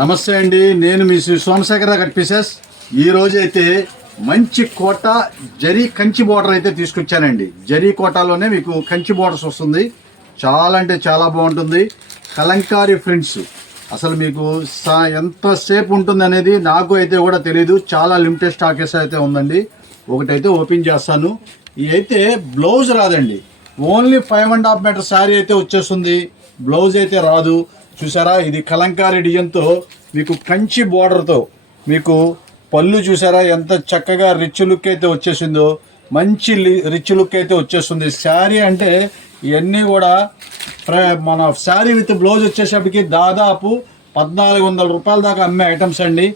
నమస్తే అండి, నేను మీ శ్రీ సోమశేఖర కట్ పీసెస్. ఈ రోజు అయితే మంచి కోట జరీ కంచి బోర్డర్ అయితే తీసుకొచ్చానండి. జరీ కోటాలోనే మీకు కంచి బోర్డర్స్ వస్తుంది. చాలా అంటే చాలా బాగుంటుంది. కలంకారీ ప్రింట్స్ అసలు మీకు ఎంతసేపు ఉంటుంది అనేది నాకు అయితే కూడా తెలీదు. చాలా లిమిటెడ్ స్టాకెస్ అయితే ఉందండి. ఒకటైతే ఓపెన్ చేస్తాను. ఇది అయితే బ్లౌజ్ రాదండి, ఓన్లీ 5.5 మీటర్ శారీ అయితే వచ్చేస్తుంది. బ్లౌజ్ అయితే రాదు. చూసారా, ఇది కలంకారీ డిజైన్తో మీకు కంచి బోర్డర్తో మీకు పళ్ళు చూసారా ఎంత చక్కగా రిచ్ లుక్ అయితే వచ్చేసిందో. మంచి రిచ్ లుక్ అయితే వచ్చేస్తుంది. శారీ అంటే ఇవన్నీ కూడా మన శారీ విత్ బ్లౌజ్ వచ్చేసరికి దాదాపు 1400 రూపాయల దాకా అమ్మే ఐటమ్స్ అండి.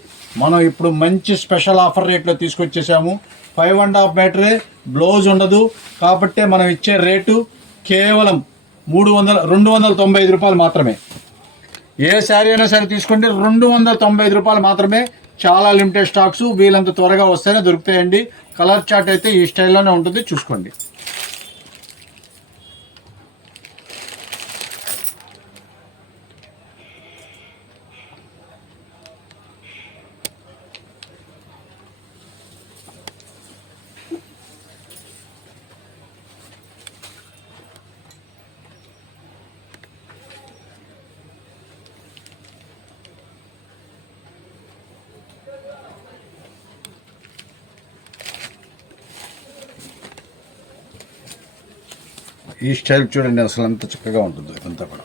మనం ఇప్పుడు మంచి స్పెషల్ ఆఫర్ రేట్లో తీసుకొచ్చేసాము. 5.5 మీటరే, బ్లౌజ్ ఉండదు. కాబట్టి మనం ఇచ్చే రేటు కేవలం 295 రూపాయలు మాత్రమే. ఏ శారీ అయినా సరే తీసుకోండి, 295 రూపాయలు మాత్రమే. చాలా లిమిటెడ్ స్టాక్స్, వీలంత త్వరగా వస్తేనే దొరుకుతాయండి. కలర్ చార్ట్ అయితే ఈ స్టైల్లోనే ఉంటుంది, చూసుకోండి. ఈ స్టైల్ చూడండి, అసలు ఎంత చక్కగా ఉంటుందో ఇదంతా కూడా.